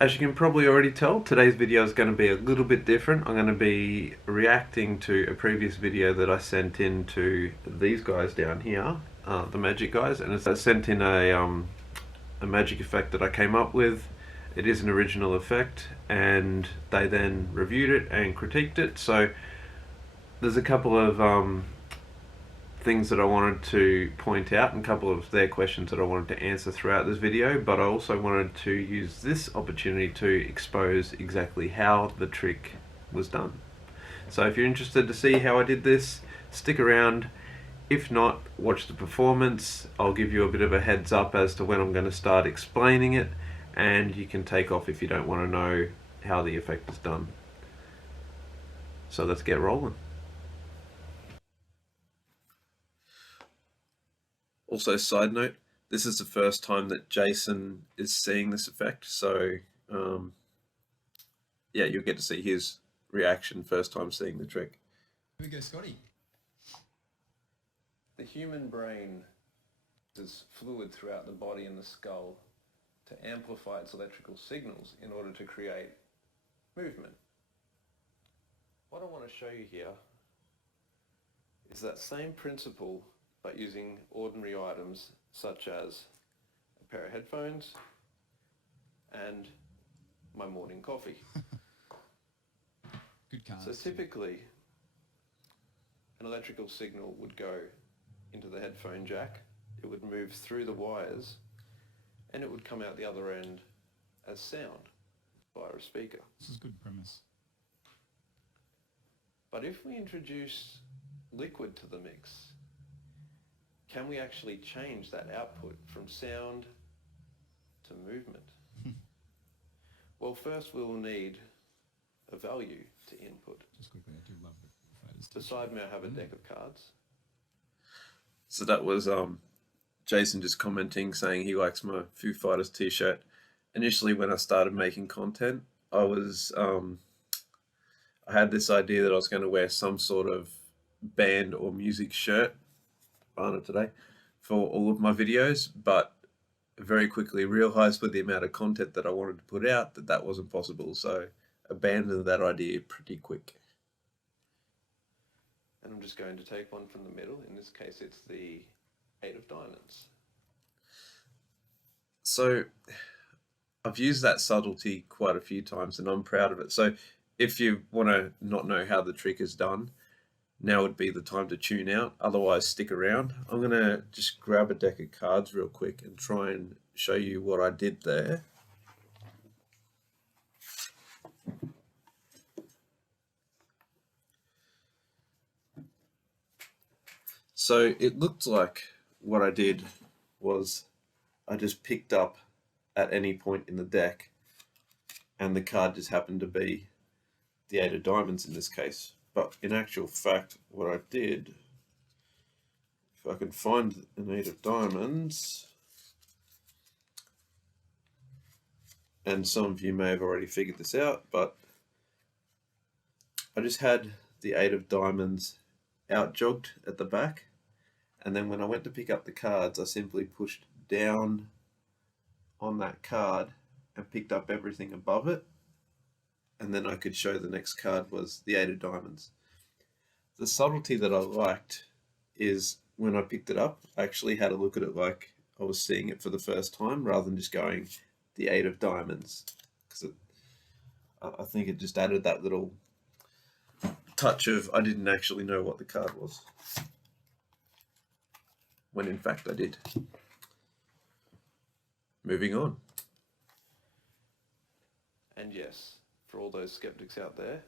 As you can probably already tell, today's video is going to be a little bit different. I'm going to be reacting to a previous video that I sent in to these guys down here, the magic guys, and I sent in a magic effect that I came up with. It is an original effect, and they then reviewed it and critiqued it. So there's a couple of things that I wanted to point out and a couple of their questions that I wanted to answer throughout this video, but I also wanted to use this opportunity to expose exactly how the trick was done. So if you're interested to see how I did this, stick around. If not, watch the performance. I'll give you a bit of a heads up as to when I'm going to start explaining it, and you can take off if you don't want to know how the effect is done. So let's get rolling. Also, side note, this is the first time that Jason is seeing this effect, so yeah, you'll get to see his reaction first time seeing the trick. Here we go, Scotty. The human brain is fluid throughout the body and the skull to amplify its electrical signals in order to create movement. What I want to show you here is that same principle, but using ordinary items such as a pair of headphones and my morning coffee. Good cards. So typically, an electrical signal would go into the headphone jack, it would move through the wires, and it would come out the other end as sound via a speaker. This is a good premise. But if we introduce liquid to the mix, can we actually change that output from sound to movement? Well, first we'll need a value to input. Just quickly, I do love the photos. Beside me I have a deck of cards. So that was Jason just commenting, saying he likes my Foo Fighters t-shirt. Initially, when I started making content, I had this idea that I was going to wear some sort of band or music shirt, Barna today, for all of my videos, but very quickly realized with the amount of content that I wanted to put out that wasn't possible, so abandoned that idea pretty quick. And I'm just going to take one from the middle. In this case, it's the 8 of diamonds. So I've used that subtlety quite a few times and I'm proud of it. So if you want to not know how the trick is done, now would be the time to tune out. Otherwise, stick around. I'm going to just grab a deck of cards real quick and try and show you what I did there. So it looked like what I did was I just picked up at any point in the deck, and the card just happened to be the 8 of diamonds in this case. But in actual fact, what I did, if I can find an 8 of diamonds, and some of you may have already figured this out, but I just had the 8 of diamonds out jogged at the back, and then when I went to pick up the cards, I simply pushed down on that card and picked up everything above it, and then I could show the next card was the 8 of diamonds. The subtlety that I liked is when I picked it up, I actually had a look at it like I was seeing it for the first time rather than just going the 8 of diamonds, because I think it just added that little touch of I didn't actually know what the card was, when in fact I did. Moving on. And yes, for all those skeptics out there,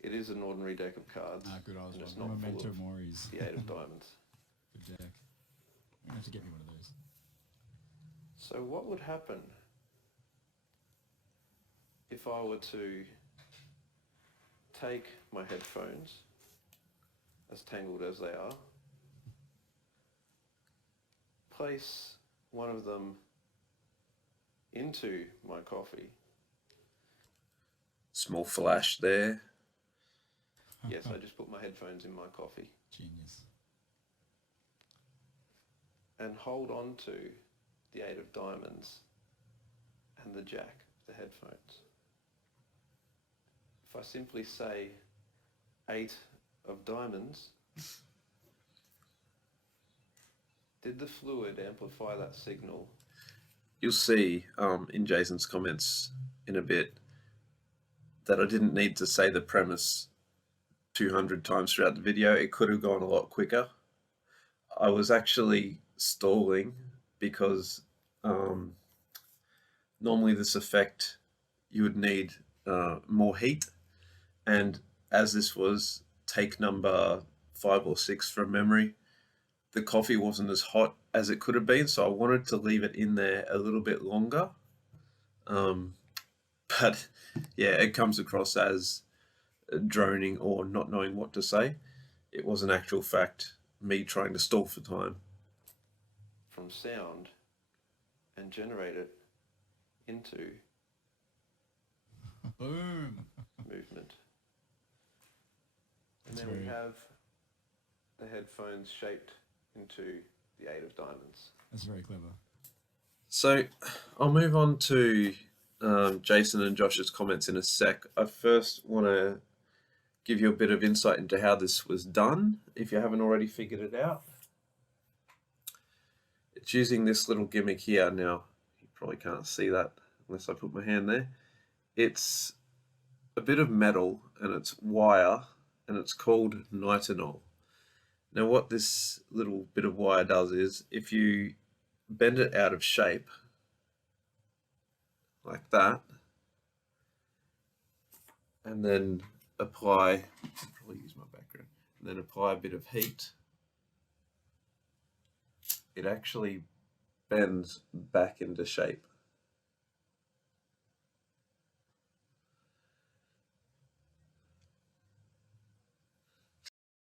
it is an ordinary deck of cards. Ah, good. I was and it's wrong. not Memento full of Mori's. the 8 of diamonds. Good deck. I'm gonna have to get me one of those. So what would happen if I were to take my headphones, as tangled as they are, place one of them into my coffee? Small flash there. Yes, I just put my headphones in my coffee. Genius. And hold on to the 8 of diamonds and the jack. the headphones. If I simply say 8 of diamonds, did the fluid amplify that signal? You'll see in Jason's comments in a bit that I didn't need to say the premise 200 times throughout the video. It could have gone a lot quicker. I was actually stalling because normally this effect you would need more heat, and as this was take number 5 or 6 from memory, the coffee wasn't as hot as it could have been, so I wanted to leave it in there a little bit longer. But yeah, it comes across as droning or not knowing what to say. It was an actual fact me trying to stall for time. From sound and generate it into Boom. movement. And That's then we very- have the headphones shaped into the 8 of diamonds. That's very clever. So I'll move on to Jason and Josh's comments in a sec. I first want to give you a bit of insight into how this was done, if you haven't already figured it out. It's using this little gimmick here. Now, you probably can't see that unless I put my hand there. It's a bit of metal and it's wire, and it's called nitinol. Now what this little bit of wire does is, if you bend it out of shape like that, and then apply, I'll probably use my background, and then apply a bit of heat, it actually bends back into shape.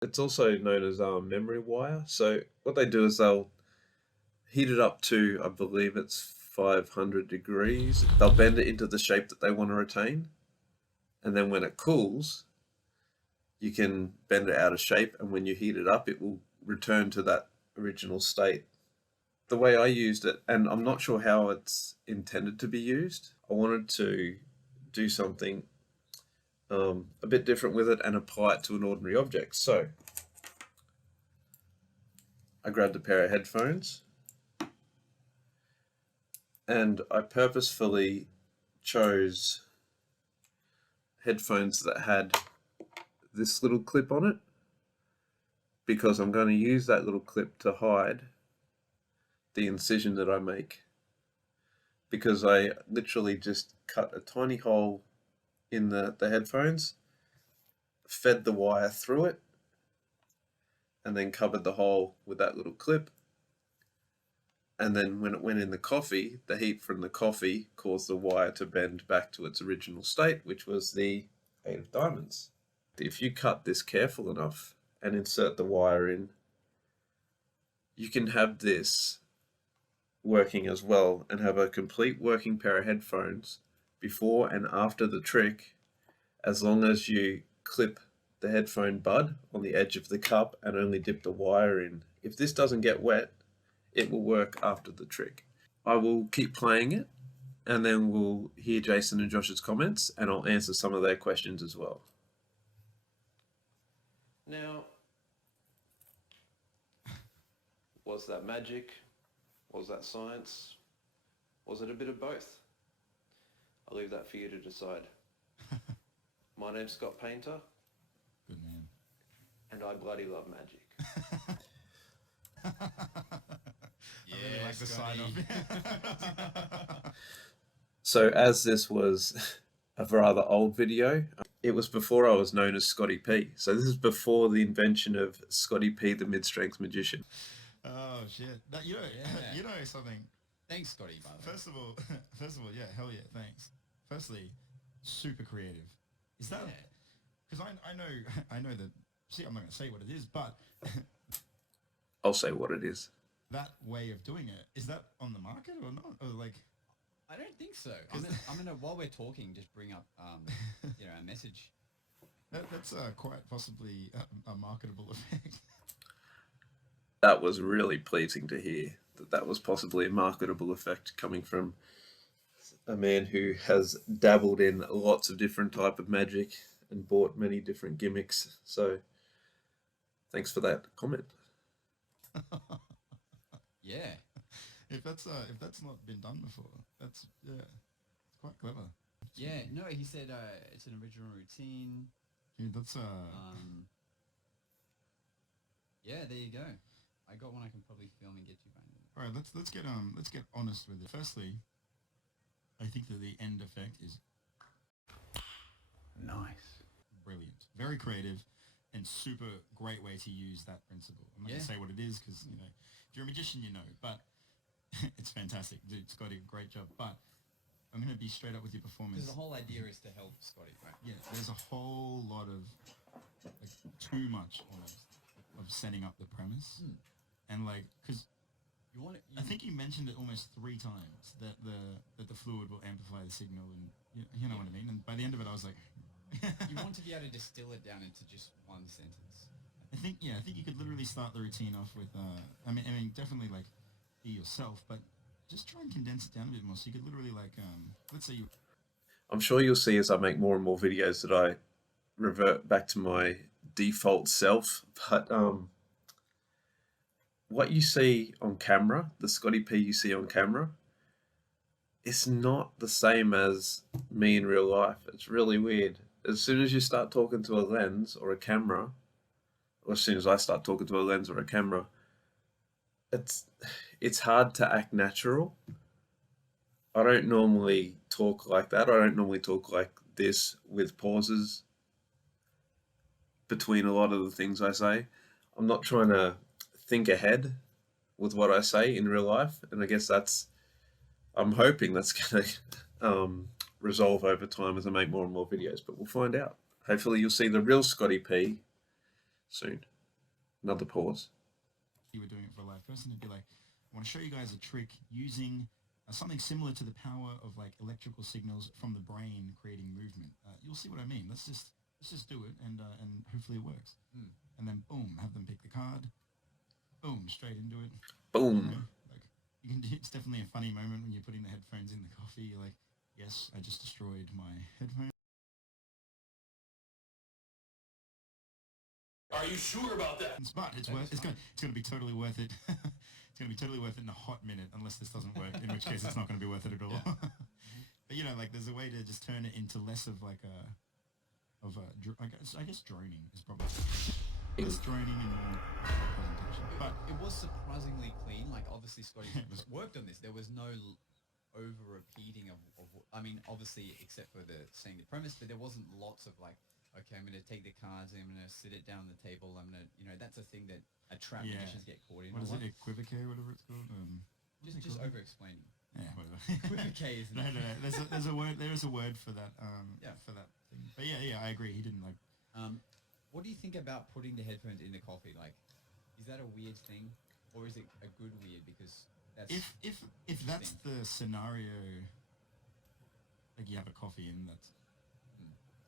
It's also known as memory wire. So what they do is they'll heat it up to, I believe it's 500 degrees. They'll bend it into the shape that they want to retain. And then when it cools, you can bend it out of shape. And when you heat it up, it will return to that original state. The way I used it, and I'm not sure how it's intended to be used, I wanted to do something a bit different with it and apply it to an ordinary object. So I grabbed a pair of headphones and I purposefully chose headphones that had this little clip on it, because I'm going to use that little clip to hide the incision that I make, because I literally just cut a tiny hole in the headphones, fed the wire through it, and then covered the hole with that little clip. And then when it went in the coffee, the heat from the coffee caused the wire to bend back to its original state, which was the 8 of diamonds. If you cut this careful enough and insert the wire in, you can have this working as well and have a complete working pair of headphones before and after the trick, as long as you clip the headphone bud on the edge of the cup and only dip the wire in. If this doesn't get wet, it will work after the trick. I will keep playing it, and then we'll hear Jason and Josh's comments, and I'll answer some of their questions as well. Now, was that magic? Was that science? Was it a bit of both? I'll leave that for you to decide. My name's Scott Painter, Good man. and I bloody love magic. I really like the sign off. So as this was a rather old video, it was before I was known as Scotty P. So this is before the invention of Scotty P, the mid-strength magician. Oh shit! No, you know, Yeah. you know something. Thanks, Scotty, by the way. First of all, yeah, hell yeah, thanks. Firstly, super creative. Is that? Yeah. Because I know that. See, I'm not going to say what it is, but I'll say what it is. that way of doing it, is that on the market or not? Or like, I don't think so. I'm gonna while we're talking, just bring up a message. that's quite possibly a marketable effect. That was really pleasing to hear, that was possibly a marketable effect coming from a man who has dabbled in lots of different type of magic and bought many different gimmicks. So thanks for that comment. Yeah. If that's not been done before, that's it's quite clever. Yeah. No, he said it's an original routine. Dude, that's Yeah, there you go. I got one I can probably film and get you by. All right, let's get honest with it. Firstly, I think that the end effect is Nice. brilliant, very creative, and super great way to use that principle. I'm not gonna say what it is because if you're a magician, you know, but it's fantastic, dude. Scotti, great job. But I'm gonna be straight up with your performance. Because the whole idea is to help Scotti, right? Yeah, there's a whole lot of too much almost of setting up the premise, and because. You want it, I think you mentioned it almost 3 times that the fluid will amplify the signal, and you know what I mean. And by the end of it, I was like, you want to be able to distill it down into just one sentence. I think you could literally start the routine off with I mean definitely like be yourself, but just try and condense it down a bit more. So you could literally let's say you. I'm sure you'll see as I make more and more videos that I revert back to my default self, but what you see on camera, the Scotti P you see on camera, it's not the same as me in real life. It's really weird. As soon as you start talking to a lens or a camera, or as soon as I start talking to a lens or a camera, it's hard to act natural. I don't normally talk like that. I don't normally talk like this with pauses between a lot of the things I say. I'm not trying to think ahead with what I say in real life, and I guess I'm hoping that's going to resolve over time as I make more and more videos, but we'll find out. Hopefully you'll see the real Scotti P soon. Another pause. You were doing it for a live person, it'd be like, I want to show you guys a trick using something similar to the power of electrical signals from the brain creating movement. You'll see what I mean. Let's just do it, and hopefully it works. And then boom, have them pick the card. Boom, straight into it. Boom. You can. It's definitely a funny moment when you're putting the headphones in the coffee. You're like, yes, I just destroyed my headphones. Are you sure about that? But it's going to be totally worth it. It's going to be totally worth it in a hot minute, unless this doesn't work, in which case it's not going to be worth it at all. But there's a way to just turn it into less of I guess droning is probably less droning and more presentation. But it was surprisingly clean. Obviously Scotti worked on this. There was no over repeating of I mean, obviously except for saying the premise, but there wasn't lots of okay, I'm going to take the cards, I'm going to sit it down on the table, I'm going to, that's a thing that a trap magicians get caught in. What is it, equivocate, whatever it's called? Just over-explaining. Yeah, whatever. Equivocate is no. There's a word. There is a word for that. For that thing. But yeah, I agree. He didn't what do you think about putting the headphones in the coffee? Is that a weird thing, or is it a good weird? Because that's if that's the scenario, you have a coffee and that's.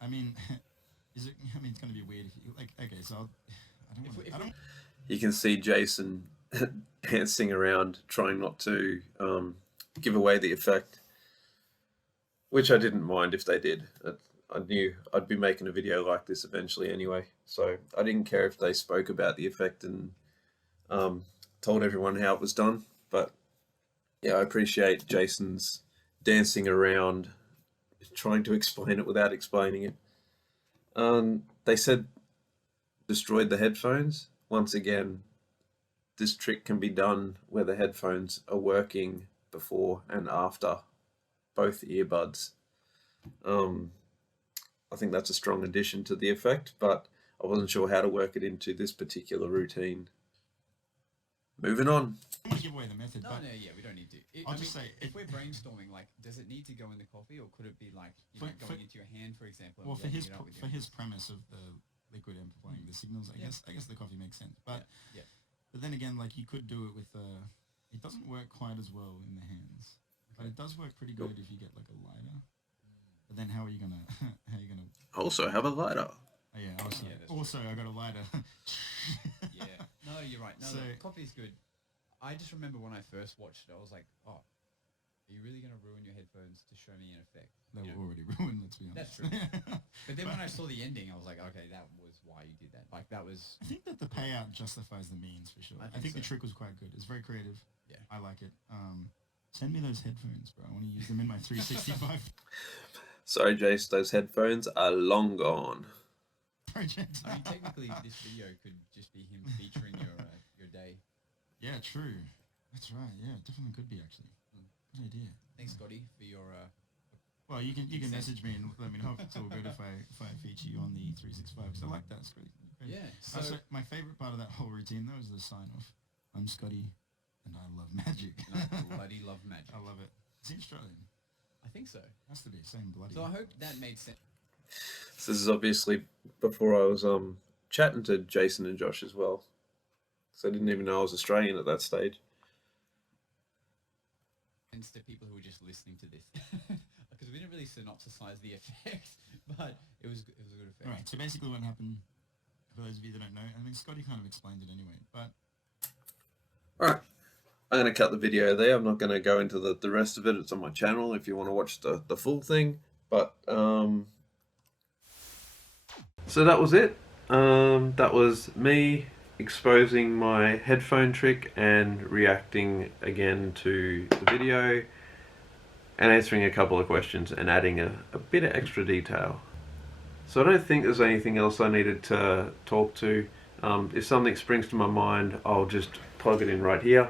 I mean. Is it? I mean, it's going to be weird if you okay. So I don't. You can see Jason dancing around, trying not to give away the effect, which I didn't mind if they did. I knew I'd be making a video like this eventually anyway, so I didn't care if they spoke about the effect and told everyone how it was done. But yeah, I appreciate Jason's dancing around, trying to explain it without explaining it. They said destroyed the headphones. Once again, this trick can be done where the headphones are working before and after both earbuds. I think that's a strong addition to the effect, but I wasn't sure how to work it into this particular routine. Moving on. I don't want to give away the method. We don't need to. I'll just say, if we're brainstorming, does it need to go in the coffee, or could it be going into your hand, for example? Well, for his premise of the liquid amplifying the signals, I guess the coffee makes sense. But but then again, you could do it with it doesn't work quite as well in the hands, but it does work pretty good if you get a lighter. But then how are you gonna Also have a lighter. Oh, yeah. Also, I got a lighter. Yeah. No, you're right. No, coffee's good. I just remember when I first watched it, I was like, oh, Are you really going to ruin your headphones to show me an effect? They You were know? already ruined, let's be honest. That's true. But then when I saw the ending, I was like, okay, that was why you did that. Like, that was... I think that the payout justifies the means, for sure. I I think the think so. trick was quite good. It's very creative. Yeah. I like it. Send me those headphones, bro. I want to use them in my 365 Sorry, Jace, those headphones are long gone. project. I mean, technically, this video could just be him featuring your day. Yeah, true. That's right. Yeah, definitely could be, actually. Good idea. Thanks, Scotty, for your... Well, you can message me and let me know if it's all good if I feature you on the 365, because I like that. It's great. Yeah, so... Also, my favorite part of that whole routine, though, is the sign-off. I'm Scotty, and I love magic. And I bloody love magic. I love it. Is he Australian? I think so. Has to be. Same bloody. So I hope that made sense. So this is obviously before I was chatting to Jason and Josh as well. So I didn't even know I was Australian at that stage. To people who were just listening to this, because we didn't really synopsisize the effect, but it was a good effect. All right. So basically, what happened? For those of you that don't know, I mean, Scotty kind of explained it anyway. But All right. I'm going to cut the video there. I'm not going to go into the rest of it. It's on my channel if you want to watch the full thing. But so that was it. That was me exposing my headphone trick and reacting again to the video and answering a couple of questions and adding a bit of extra detail. So I don't think there's anything else I needed to talk to. If something springs to my mind, I'll just plug it in right here.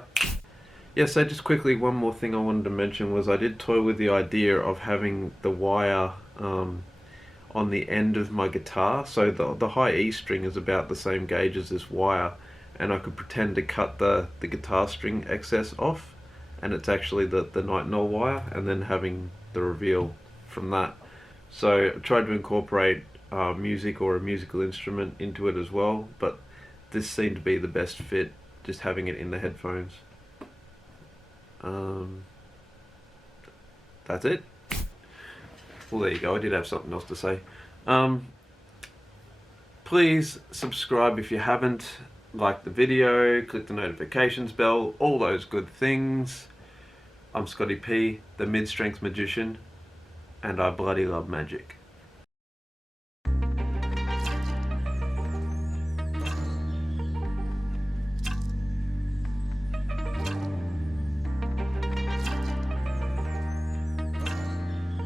Yeah, so just quickly, one more thing I wanted to mention was I did toy with the idea of having the wire on the end of my guitar. So the high E string is about the same gauge as this wire, and I could pretend to cut the guitar string excess off, and it's actually the night null wire, and then having the reveal from that. So I tried to incorporate music or a musical instrument into it as well, but this seemed to be the best fit, just having it in the headphones. That's it. Well, there you go. I did have something else to say. Please subscribe if you haven't. Like the video, click the notifications bell, all those good things. I'm Scotty P, the mid-strength magician, and I bloody love magic.